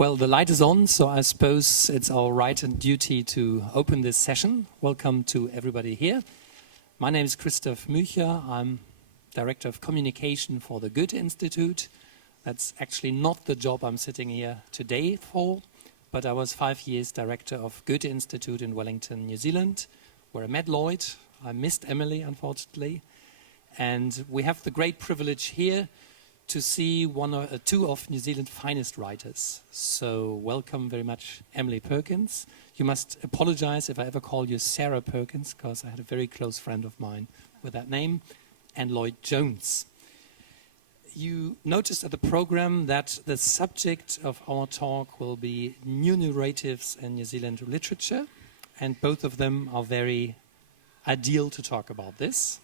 Well, the light is on, so I suppose it's our right and duty to open this session. Welcome to everybody here. My name is Christoph Mücher. I'm Director of Communication for the Goethe Institute. That's actually not the job I'm sitting here today for, but I was 5 years Director of Goethe Institute in Wellington, New Zealand, where I met Lloyd. I missed Emily, unfortunately. And we have the great privilege here to see one or two of New Zealand's finest writers. So welcome very much, Emily Perkins. You must apologize if I ever call you Sarah Perkins, because I had a very close friend of mine with that name, and Lloyd Jones. You noticed at the program that the subject of our talk will be new narratives in New Zealand literature, and both of them are very ideal to talk about this.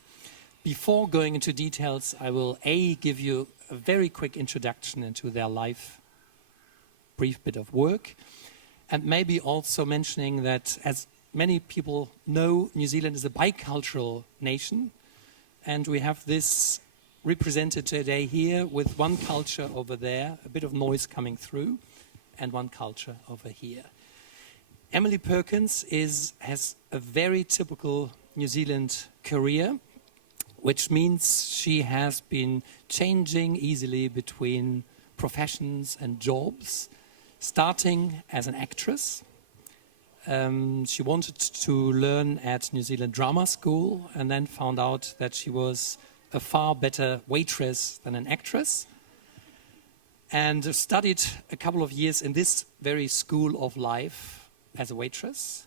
Before going into details, I will give you a very quick introduction into their life, brief bit of work, and maybe also mentioning that, as many people know, New Zealand is a bicultural nation, and we have this represented today here with one culture over there, a bit of noise coming through, and one culture over here. Emily Perkins has a very typical New Zealand career, which means she has been changing easily between professions and jobs, starting as an actress. She wanted to learn at New Zealand Drama School and then found out that she was a far better waitress than an actress, and studied a couple of years in this very school of life as a waitress.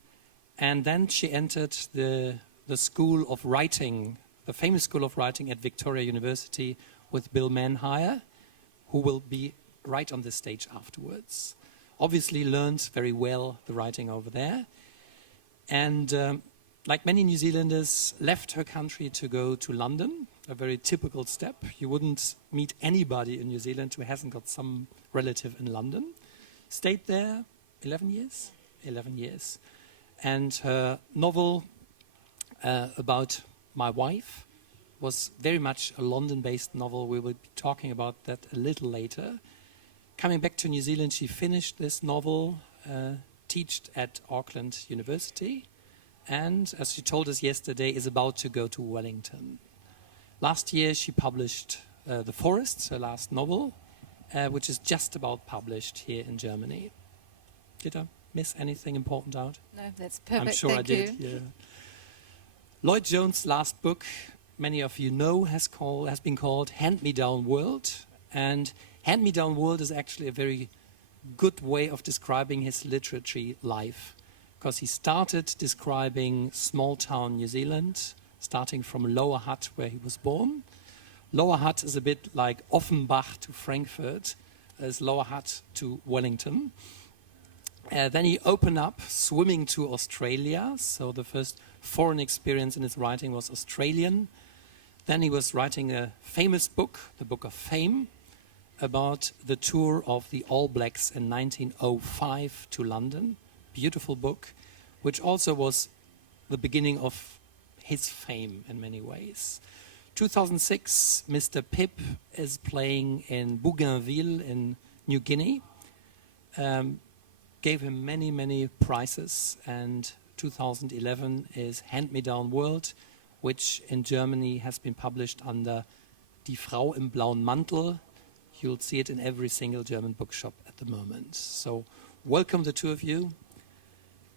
And then she entered the school of writing, the famous School of Writing at Victoria University with Bill Manhire, who will be right on the stage afterwards. Obviously learned very well the writing over there. And like many New Zealanders, left her country to go to London, a very typical step. You wouldn't meet anybody in New Zealand who hasn't got some relative in London. Stayed there 11 years? 11 years. And her novel about my wife was very much a London-based novel. We will be talking about that a little later. Coming back to New Zealand, she finished this novel, taught at Auckland University, and, as she told us yesterday, is about to go to Wellington. Last year, she published The Forests, her last novel, which is just about published here in Germany. Did I miss anything important out? No, that's perfect. I'm sure Thank I did. you. Yeah. Lloyd Jones' last book, many of you know, has been called Hand-Me-Down World. And Hand-Me-Down World is actually a very good way of describing his literary life, because he started describing small-town New Zealand, starting from Lower Hutt, where he was born. Lower Hutt is a bit like Offenbach to Frankfurt, as Lower Hutt to Wellington. Then he opened up swimming to Australia, so the first foreign experience in his writing was Australian. Then he was writing a famous book, the Book of Fame, about the tour of the All Blacks in 1905 to London. Beautiful book, which also was the beginning of his fame in many ways. 2006, Mr. Pip is playing in Bougainville in New Guinea. Gave him many, many prizes, and 2011 is Hand-Me-Down World, which in Germany has been published under Die Frau im blauen Mantel. You'll see it in every single German bookshop at the moment. So welcome the two of you.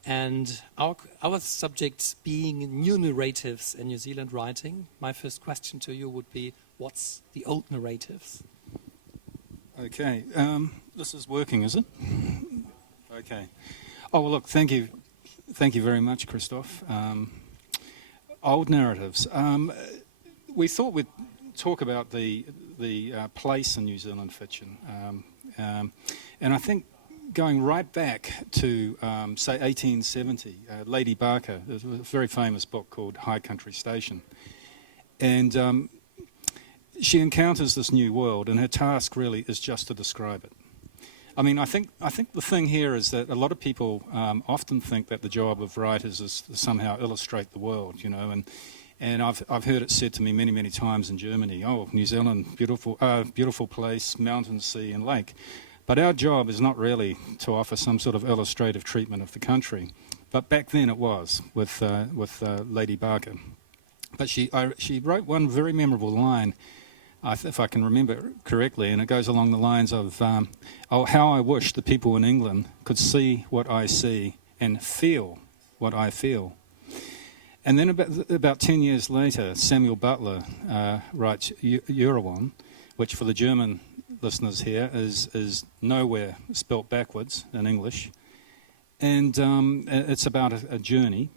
And our subject being new narratives in New Zealand writing, my first question to you would be, what's the old narratives? Okay, this is working, is it? Okay. Oh, well, look, thank you very much, Christoph. Old narratives. We thought we'd talk about the place in New Zealand fiction. And I think going right back to, say, 1870, Lady Barker, there's a very famous book called High Country Station. And she encounters this new world, and her task really is just to describe it. I mean, I think the thing here is that a lot of people often think that the job of writers is to somehow illustrate the world, you know, and I've heard it said to me many, many times in Germany, oh, New Zealand, beautiful place, mountain, sea and lake. But our job is not really to offer some sort of illustrative treatment of the country. But back then it was with Lady Barker. But she wrote one very memorable line, if I can remember correctly, and it goes along the lines of, "Oh, how I wish the people in England could see what I see and feel what I feel." And then about 10 years later, Samuel Butler writes Eurowan, which for the German listeners here is nowhere spelt backwards in English. And it's about a journey,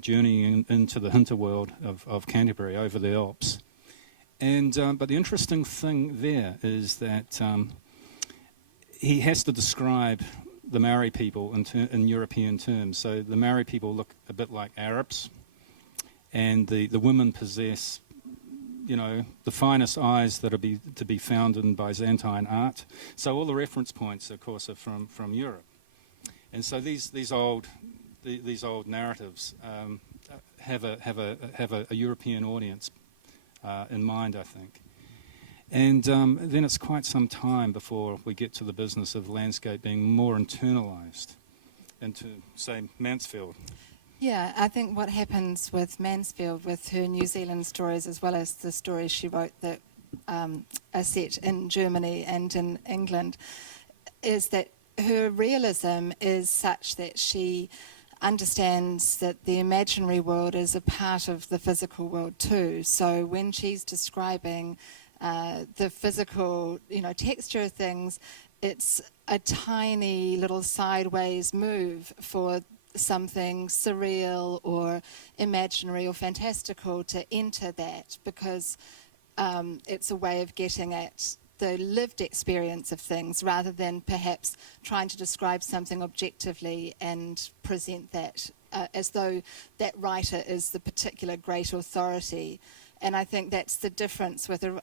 journeying into the hinterworld of Canterbury over the Alps. And but the interesting thing there is that he has to describe the Maori people in European terms. So the Maori people look a bit like Arabs, and the women possess, the finest eyes that are to be found in Byzantine art. So all the reference points, of course, are from Europe. And so these old narratives have a European audience in mind, I think. And then it's quite some time before we get to the business of landscape being more internalised into, say, Mansfield. Yeah, I think what happens with Mansfield, with her New Zealand stories, as well as the stories she wrote that are set in Germany and in England, is that her realism is such that she understands that the imaginary world is a part of the physical world too. So when she's describing the physical, texture of things, it's a tiny little sideways move for something surreal or imaginary or fantastical to enter that, because it's a way of getting at the lived experience of things rather than perhaps trying to describe something objectively and present that as though that writer is the particular great authority. And I think that's the difference with a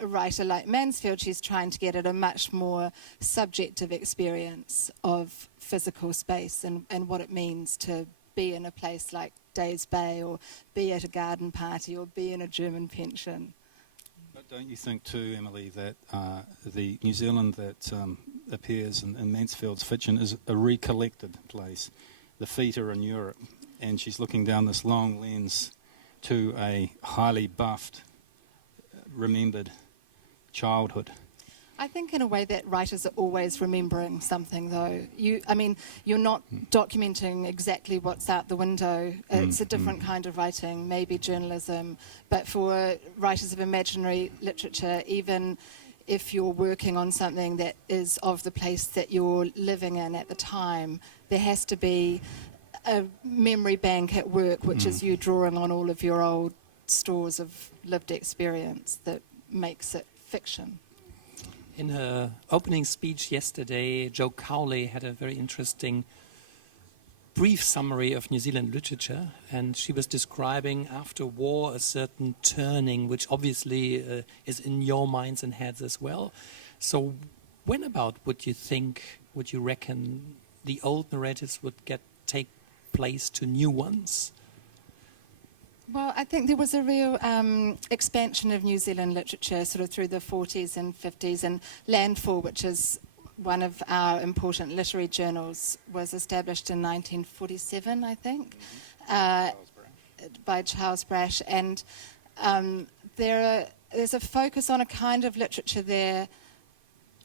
writer like Mansfield. She's trying to get at a much more subjective experience of physical space and what it means to be in a place like Days Bay, or be at a garden party, or be in a German pension. But don't you think too, Emily, that the New Zealand that appears in Mansfield's fiction is a recollected place? The feet are in Europe, and she's looking down this long lens to a highly buffed, remembered childhood. I think in a way that writers are always remembering something, though. You're not documenting exactly what's out the window. It's a different kind of writing, maybe journalism. But for writers of imaginary literature, even if you're working on something that is of the place that you're living in at the time, there has to be a memory bank at work, which is you drawing on all of your old stores of lived experience that makes it fiction. In her opening speech yesterday, Jo Cowley had a very interesting brief summary of New Zealand literature, and she was describing after war a certain turning, which obviously is in your minds and heads as well. So when about would you reckon the old narratives would take place to new ones? Well, I think there was a real expansion of New Zealand literature sort of through the 40s and 50s, and Landfall, which is one of our important literary journals, was established in 1947, I think, by Charles Brash. And there's a focus on a kind of literature there,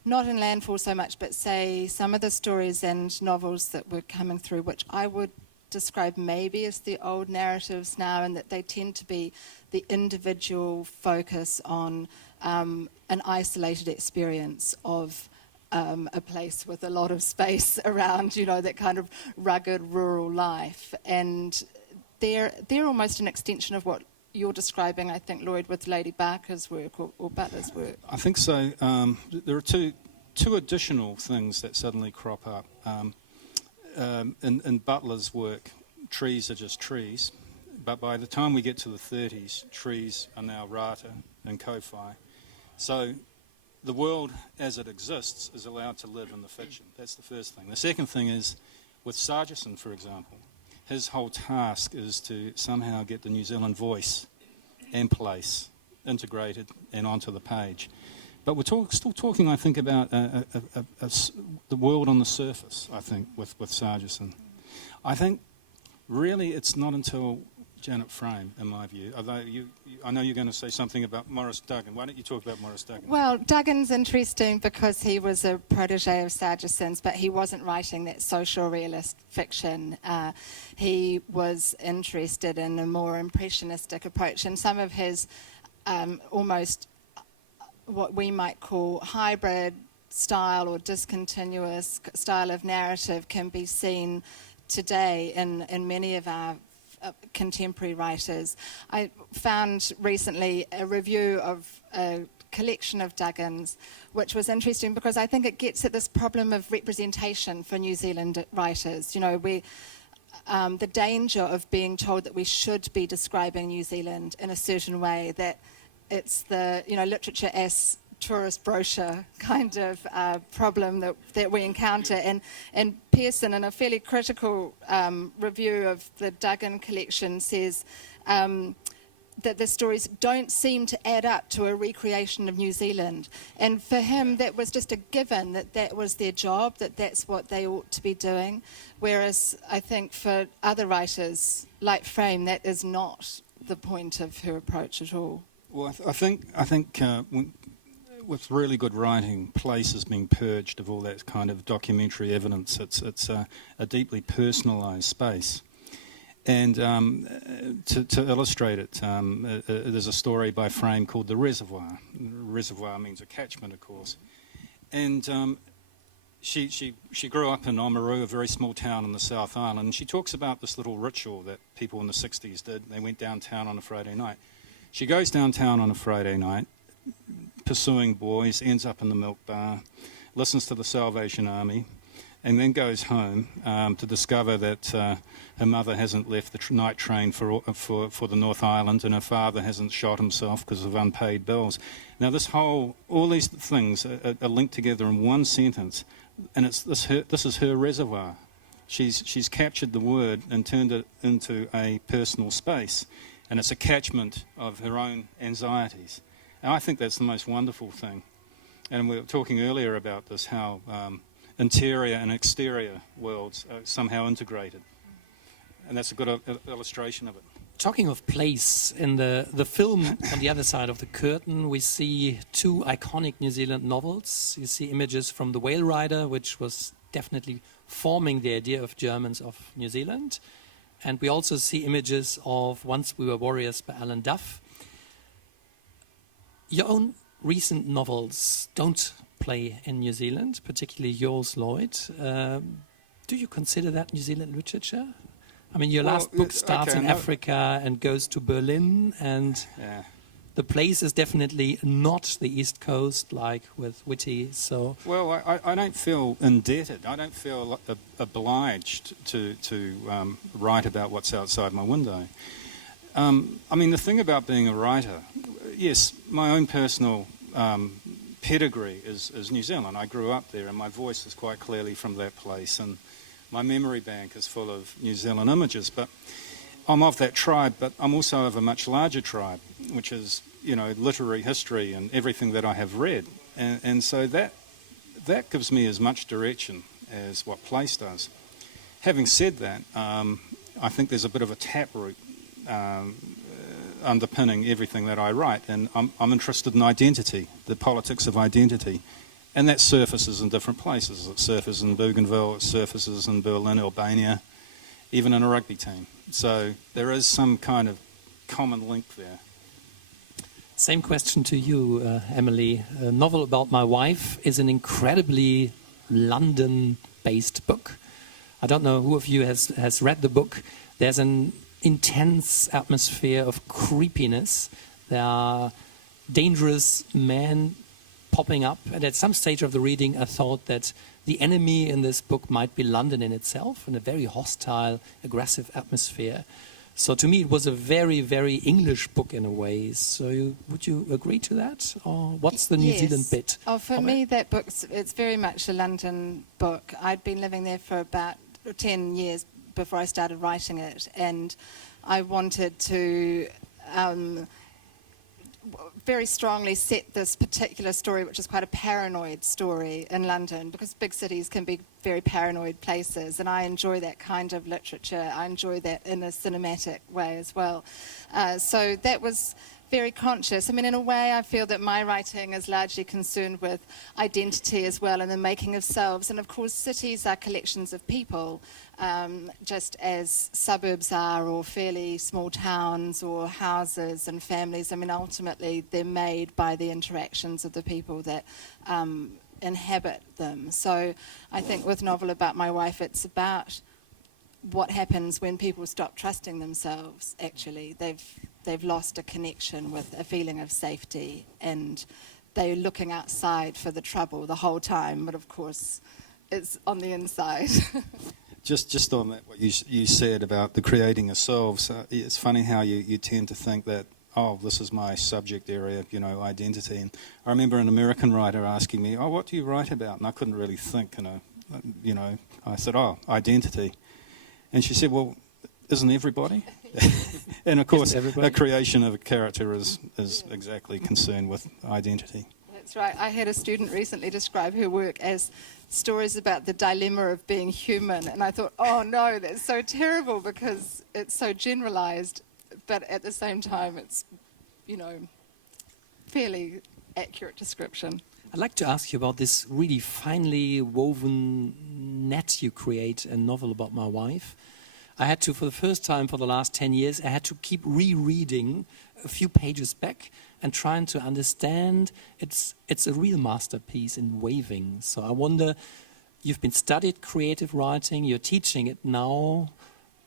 not in Landfall so much, but say some of the stories and novels that were coming through, which I would describe maybe as the old narratives now, and that they tend to be the individual focus on an isolated experience of a place with a lot of space around, that kind of rugged rural life. And they're almost an extension of what you're describing, I think, Lloyd, with Lady Barker's work or Butler's work. I think so. There are two additional things that suddenly crop up. In Butler's work, trees are just trees, but by the time we get to the 30s, trees are now rata and ko-fi. So the world as it exists is allowed to live in the fiction. That's the first thing. The second thing is, with Sargison, for example, his whole task is to somehow get the New Zealand voice and place integrated and onto the page. But we're still talking, I think, about the world on the surface, I think, with Sargison. I think really it's not until Janet Frame, in my view, although I know you're going to say something about Maurice Duggan. Why don't you talk about Maurice Duggan? Well, Duggan's interesting because he was a protege of Sargison's, but he wasn't writing that social realist fiction. He was interested in a more impressionistic approach, and some of his almost what we might call hybrid style or discontinuous style of narrative can be seen today in many of our contemporary writers. I found recently a review of a collection of Duggan's, which was interesting because I think it gets at this problem of representation for New Zealand writers. You know, the danger of being told that we should be describing New Zealand in a certain way, that it's the, literature as tourist brochure kind of problem that we encounter. And Pearson, in a fairly critical review of the Duggan collection, says that the stories don't seem to add up to a recreation of New Zealand. And for him, that was just a given, that was their job, that's what they ought to be doing. Whereas I think for other writers, like Frame, that is not the point of her approach at all. Well, I think with really good writing, place is being purged of all that kind of documentary evidence. It's a deeply personalised space. And to illustrate it, there's a story by Frame called The Reservoir. Reservoir means a catchment, of course. And she grew up in Oamaru, a very small town in the South Island. And she talks about this little ritual that people in the 60s did. They went downtown on a Friday night. She goes downtown on a Friday night, pursuing boys, ends up in the milk bar, listens to the Salvation Army, and then goes home to discover that her mother hasn't left the night train for the North Island, and her father hasn't shot himself because of unpaid bills. Now, all these things are linked together in one sentence, and this is her reservoir. She's captured the word and turned it into a personal space, and it's a catchment of her own anxieties. And I think that's the most wonderful thing. And we were talking earlier about this, how interior and exterior worlds are somehow integrated. And that's a good illustration of it. Talking of place, in the film on the other side of the curtain, we see two iconic New Zealand novels. You see images from The Whale Rider, which was definitely forming the idea of Germans of New Zealand. And we also see images of Once We Were Warriors by Alan Duff. Your own recent novels don't play in New Zealand, particularly yours, Lloyd. Do you consider that New Zealand literature? I mean, your last book starts in Africa and goes to Berlin, and the place is definitely not the East Coast like with Whitty. So, well, I don't feel indebted. I don't feel obliged to write about what's outside my window. I mean, the thing about being a writer, yes, my own personal pedigree is New Zealand. I grew up there, and my voice is quite clearly from that place, and my memory bank is full of New Zealand images. But I'm of that tribe, but I'm also of a much larger tribe, which is, literary history and everything that I have read. And so that gives me as much direction as what place does. Having said that, I think there's a bit of a taproot underpinning everything that I write, and I'm interested in identity, the politics of identity, and that surfaces in different places. It surfaces in Bougainville, it surfaces in Berlin, Albania, even in a rugby team. So there is some kind of common link there. Same question to you, Emily. A novel about my wife is an incredibly London-based book. I don't know who of you has read the book. There's an intense atmosphere of creepiness. There are dangerous men popping up, and at some stage of the reading I thought that the enemy in this book might be London in itself, in a very hostile, aggressive atmosphere. So to me it was a very, very English book in a way. So would you agree to that? Or what's the New Zealand bit? Oh, for me that it's very much a London book. I'd been living there for about 10 years before I started writing it, and I wanted to very strongly set this particular story, which is quite a paranoid story in London, because big cities can be very paranoid places, and I enjoy that kind of literature. I enjoy that in a cinematic way as well. So that was very conscious. I mean, in a way, I feel that my writing is largely concerned with identity as well and the making of selves. And of course, cities are collections of people, just as suburbs are, or fairly small towns, or houses and families. I mean, ultimately, they're made by the interactions of the people that inhabit them. So I think with Novel About My Wife, it's about what happens when people stop trusting themselves, actually. They've lost a connection with a feeling of safety, and they're looking outside for the trouble the whole time, but of course it's on the inside. Just on that, what you said about the creating of selves, it's funny how you tend to think that, oh, this is my subject area, identity. And I remember an American writer asking me, oh, what do you write about? And I couldn't really think, I said, oh, identity. And she said, well, isn't everybody? And of course, the creation of a character is exactly concerned with identity. That's right. I had a student recently describe her work as stories about the dilemma of being human. And I thought, oh no, that's so terrible, because it's so generalized, but at the same time, it's, fairly accurate description. I'd like to ask you about this really finely woven net you create, a novel about my wife. I had to, for the first time for the last 10 years, I had to keep rereading a few pages back and trying to understand. It's a real masterpiece in weaving. So I wonder, you've been studied creative writing, you're teaching it now.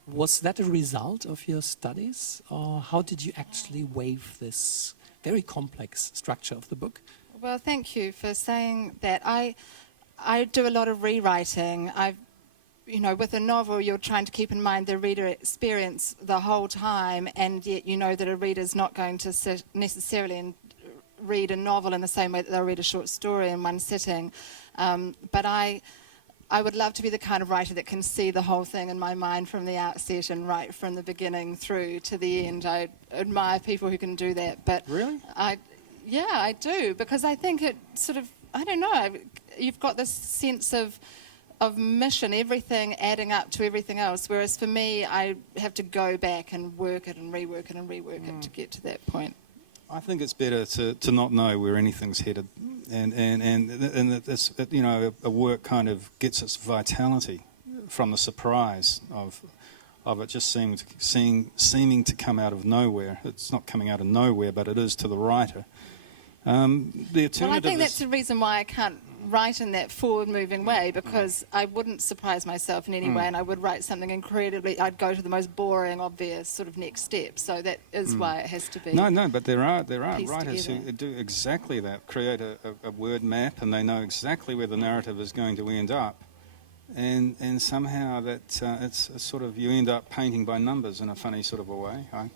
Was that a result of your studies, or how did you actually weave this very complex structure of the book? Well, thank you for saying that. I do a lot of rewriting. With a novel, you're trying to keep in mind the reader experience the whole time, and yet you know that a reader's not going to necessarily read a novel in the same way that they'll read a short story in one sitting. But I would love to be the kind of writer that can see the whole thing in my mind from the outset and right from the beginning through to the end. I admire people who can do that. But really? Yeah, I do, because I think it sort of, I don't know, you've got this sense of mission, everything adding up to everything else, whereas for me, I have to go back and work it and rework it and rework it to get to that point. I think it's better to not know where anything's headed, and it's, a work kind of gets its vitality from the surprise of it just seeming to come out of nowhere. It's not coming out of nowhere, but it is to the writer. Well, I think that's the reason why I can't write in that forward-moving way, because I wouldn't surprise myself in any way, and I would write something incredibly, I'd go to the most boring, obvious sort of next step. So that is why it has to be. No, but there are writers who do exactly that, create a word map, and they know exactly where the narrative is going to end up. And somehow that it's a sort of, you end up painting by numbers in a funny sort of a way. I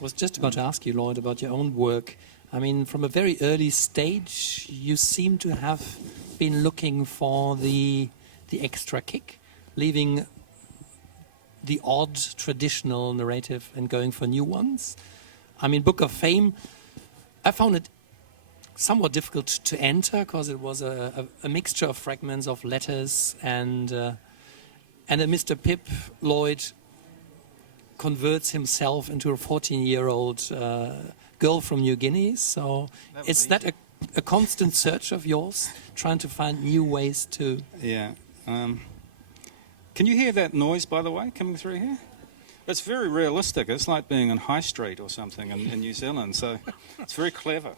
was just about to ask you, Lloyd, about your own work. I mean, from a very early stage, you seem to have been looking for the extra kick, leaving the odd traditional narrative and going for new ones. I mean, Book of Fame, I found it somewhat difficult to enter because it was a mixture of fragments of letters, and a Mr. Pip, Lloyd, converts himself into a 14-year-old girl from New Guinea. So is that a constant search of yours, trying to find new ways to... Yeah. Can you hear that noise, by the way, coming through here? It's very realistic. It's like being on High Street or something in New Zealand, so it's very clever.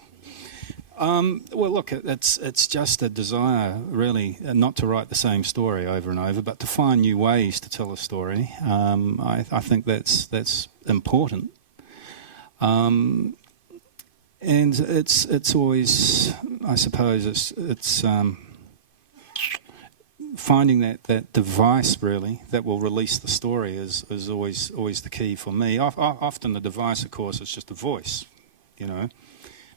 Well, look, it's just a desire, really, not to write the same story over and over, but to find new ways to tell a story. I think that's important. And it's always, I suppose, it's finding that device, really, that will release the story is always the key for me. Often the device, of course, is just a voice,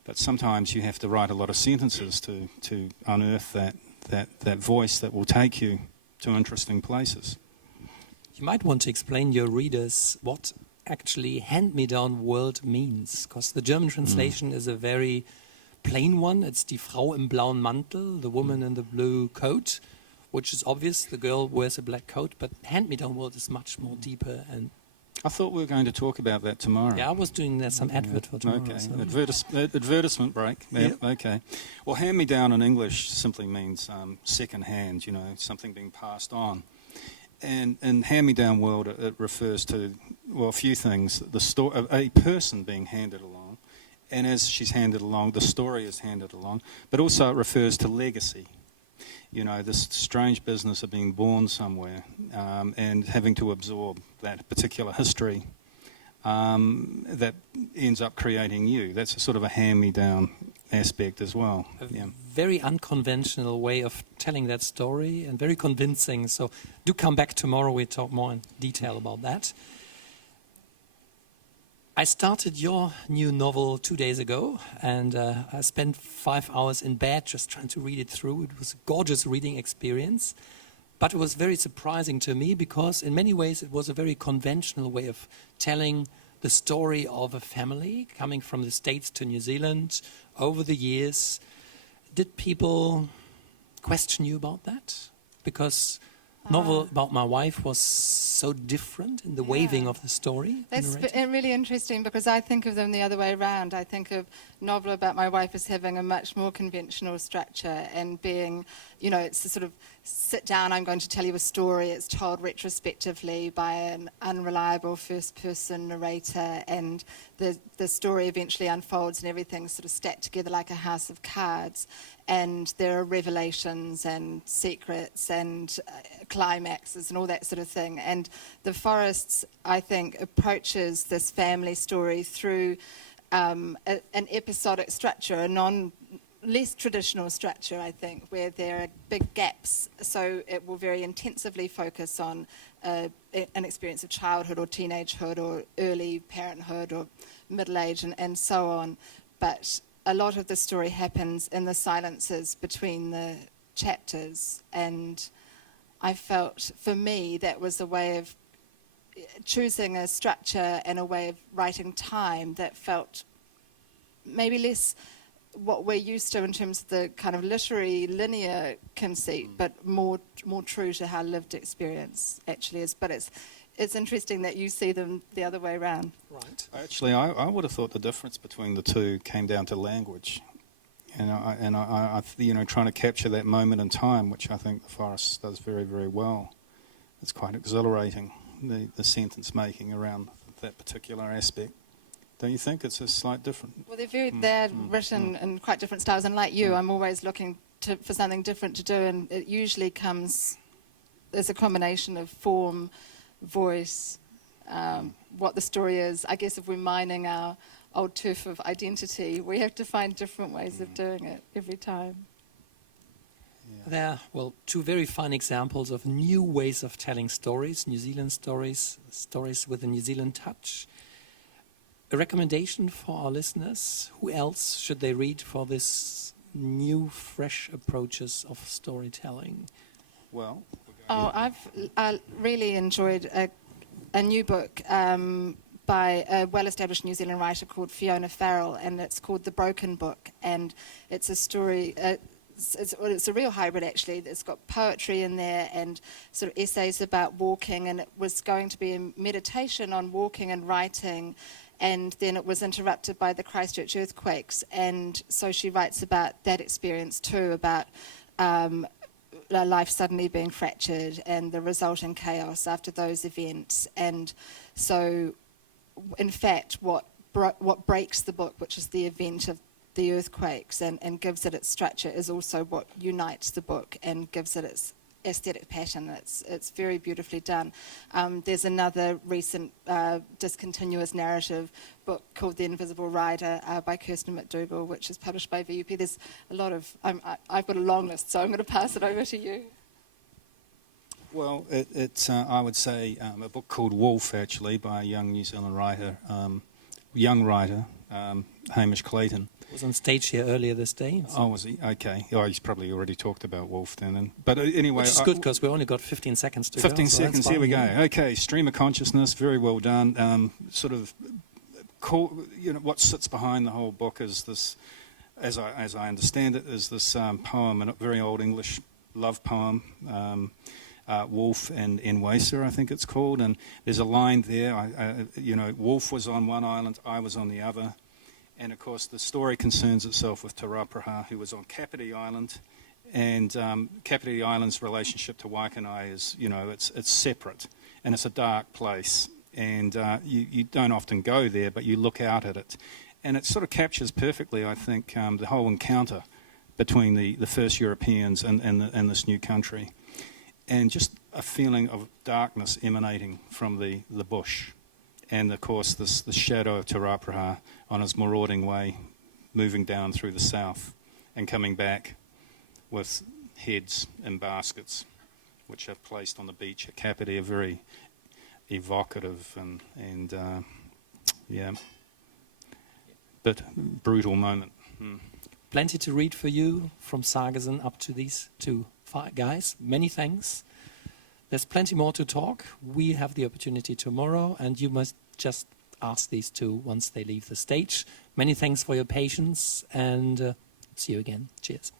but sometimes you have to write a lot of sentences to unearth that voice that will take you to interesting places. You might want to explain your readers what actually hand-me-down world means, because the German translation is a very plain one. It's die Frau im blauen Mantel, the woman in the blue coat, which is obvious. The girl wears a black coat, but hand-me-down world is much more deeper. And I thought we were going to talk about that tomorrow. yeah, I was doing some advert for tomorrow. Okay, So. advertisement break. Yep. Okay. Well, hand-me-down in English simply means second-hand, something being passed on. And in hand-me-down world, it refers to, well, a few things. A person being handed along, and as she's handed along, the story is handed along, but also it refers to legacy. This strange business of being born somewhere and having to absorb that particular history that ends up creating you. That's a sort of a hand-me-down aspect as well. A very unconventional way of telling that story and very convincing. So do come back tomorrow. We talk more in detail about that. I started your new novel 2 days ago, and I spent 5 hours in bed just trying to read it through. It was a gorgeous reading experience, but it was very surprising to me because in many ways it was a very conventional way of telling the story of a family coming from the States to New Zealand over the years. Did people question you about that? Because novel about my wife was so different in the waving of the story. That's really interesting because I think of them the other way around. I think of novel about my wife as having a much more conventional structure and being, it's a sort of sit down, I'm going to tell you a story. It's told retrospectively by an unreliable first-person narrator, and the story eventually unfolds and everything's sort of stacked together like a house of cards. And there are revelations and secrets and climaxes and all that sort of thing. And The Forests, I think, approaches this family story through an episodic structure, a less traditional structure, I think, where there are big gaps. So it will very intensively focus on an experience of childhood or teenagehood or early parenthood or middle age and so on. But a lot of the story happens in the silences between the chapters, and I felt, for me, that was a way of choosing a structure and a way of writing time that felt maybe less what we're used to in terms of the kind of literary linear conceit, but more true to how lived experience actually is. But it's interesting that you see them the other way around. Right. Actually, I would have thought the difference between the two came down to language, and I trying to capture that moment in time, which I think The Forest does very, very well. It's quite exhilarating, the sentence making around that particular aspect. Don't you think it's a slight different? Well, they're written in quite different styles, and like you, I'm always looking for something different to do, and it usually comes as a combination of form, voice, what the story is. I guess if we're mining our old turf of identity, we have to find different ways of doing it every time. Yeah. There are, two very fine examples of new ways of telling stories, New Zealand stories with a New Zealand touch. A recommendation for our listeners, who else should they read for this new, fresh approaches of storytelling? Well, I've really enjoyed a new book by a well-established New Zealand writer called Fiona Farrell, and it's called The Broken Book, and it's a story. It's a real hybrid, actually. It's got poetry in there and sort of essays about walking, and it was going to be a meditation on walking and writing, and then it was interrupted by the Christchurch earthquakes, and so she writes about that experience too, about life suddenly being fractured and the resulting chaos after those events. And so, in fact, what breaks the book, which is the event of the earthquakes and gives it its structure, is also what unites the book and gives it its aesthetic pattern. It's very beautifully done. There's another recent discontinuous narrative book called The Invisible Rider by Kirsten McDougall, which is published by VUP. There's a lot of... I've got a long list, so I'm going to pass it over to you. Well, it's I would say a book called Wolf, actually, by a young New Zealand writer, Hamish Clayton. Was on stage here earlier this day. Oh, was he? Okay. Oh, he's probably already talked about Wolf then. But anyway... Which is good, because we only got 15 seconds to go. 15 seconds, here we go. Okay, stream of consciousness, very well done. Sort of, what sits behind the whole book is this, as I understand it, is this poem, a very old English love poem, Wolf and Enwesa, I think it's called. And there's a line there, Wolf was on one island, I was on the other. And of course, the story concerns itself with Te Rauparaha, who was on Kapiti Island, and Kapiti Island's relationship to Waikanai is, it's separate, and it's a dark place, and you don't often go there, but you look out at it, and it sort of captures perfectly, I think, the whole encounter between the first Europeans and this new country, and just a feeling of darkness emanating from the bush. And, of course, the shadow of Te Rauparaha on his marauding way, moving down through the south and coming back with heads in baskets, which are placed on the beach at Kapiti, a very evocative and but brutal moment. Plenty to read for you from Sargason up to these two guys. Many thanks. There's plenty more to talk. We have the opportunity tomorrow, and you must just ask these two once they leave the stage. Many thanks for your patience, and see you again. Cheers.